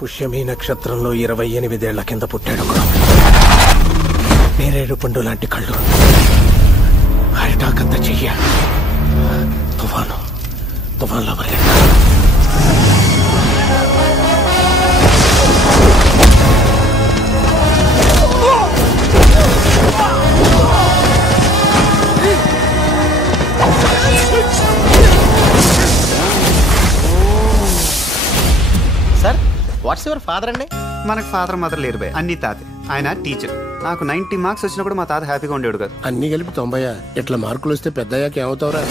పుష్యమి నక్షత్రంలో 28 ఏళ్ల కింద పుట్టాడు ఒకడు. నేరేడు పండు లాంటి కళ్ళు, అరిటాకంత చెయ్య, తుఫాన్లో పరిగెత్తాడు. సార్, వాట్స్ యువర్ ఫాదర్ అండి? మనకు ఫాదర్ మదర్ లేరు బే, అన్ని తాతే. ఆయన టీచర్. నాకు 90 మార్క్స్ వచ్చినప్పుడు మా తాత హ్యాపీగా ఉండేవాడు కదా. అన్ని కలిపి 90. ఇట్లా మార్కులు వస్తే పెద్దయ్యాక ఏమవుతావురా?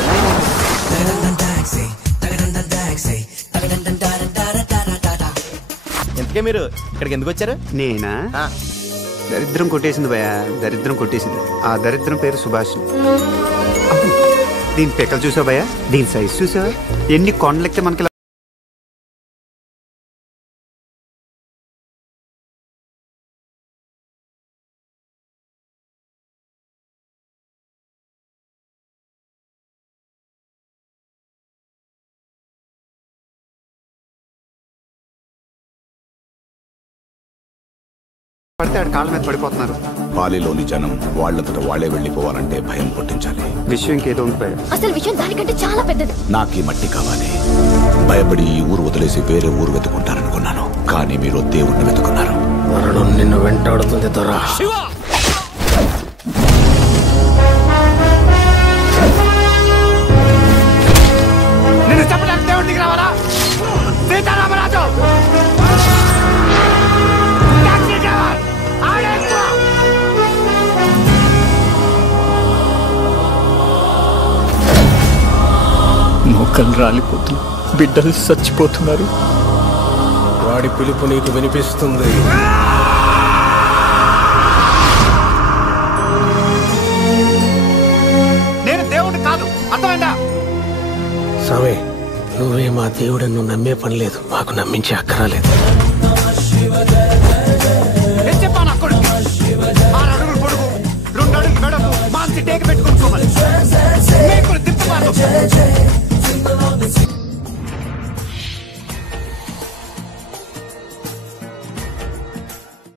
ఎందుకే మీరు ఇక్కడికి ఎందుకు వచ్చారు? నేనా? దరిద్రం కొట్టేసింది భయ, దరిద్రం కొట్టేసింది. ఆ దరిద్రం పేరు సుభాష్. దీని పెక్కలు చూసావు భయ, దీని సైజ్ చూసావా? ఎన్ని కొండలెక్కితే మనకి పడితే ఆడు కాళ్ళ మీద పడిపోతున్నారు. పాలిలోని జనం వాళ్ళంతట వాళ్లే వెళ్లిపోవాలంటే భయం పుట్టించాలి. విషయం ఇంకేదో ఉంది భయ. అసలు విషయం దానికంటే చాలా పెద్దది. నాకు ఈ మట్టి కావాలి. భయపడి ఈ ఊరు వదిలేసి వేరే ఊరు వెతుకుంటారనుకున్నాను, కానీ మీరు దేవుణ్ణి వెతుకున్నారు. మరణం నిన్ను వెంటాడుతుంది దొరా. నిన్ను చెప్పడానికి దేవుడి దగ్గర రావాలా? సీతారామరాజు మొక్కలు రాలిపోతున్నారు, బిడ్డలు చచ్చిపోతున్నారు. వాడి పిలుపు నీకు వినిపిస్తుంది. నేను దేవుడిని కాదు, అర్థమైందా? స్వామి, నువ్వే మా దేవుడని నువ్వు నమ్మే పని లేదు, మాకు నమ్మించే అక్కరాలేదు.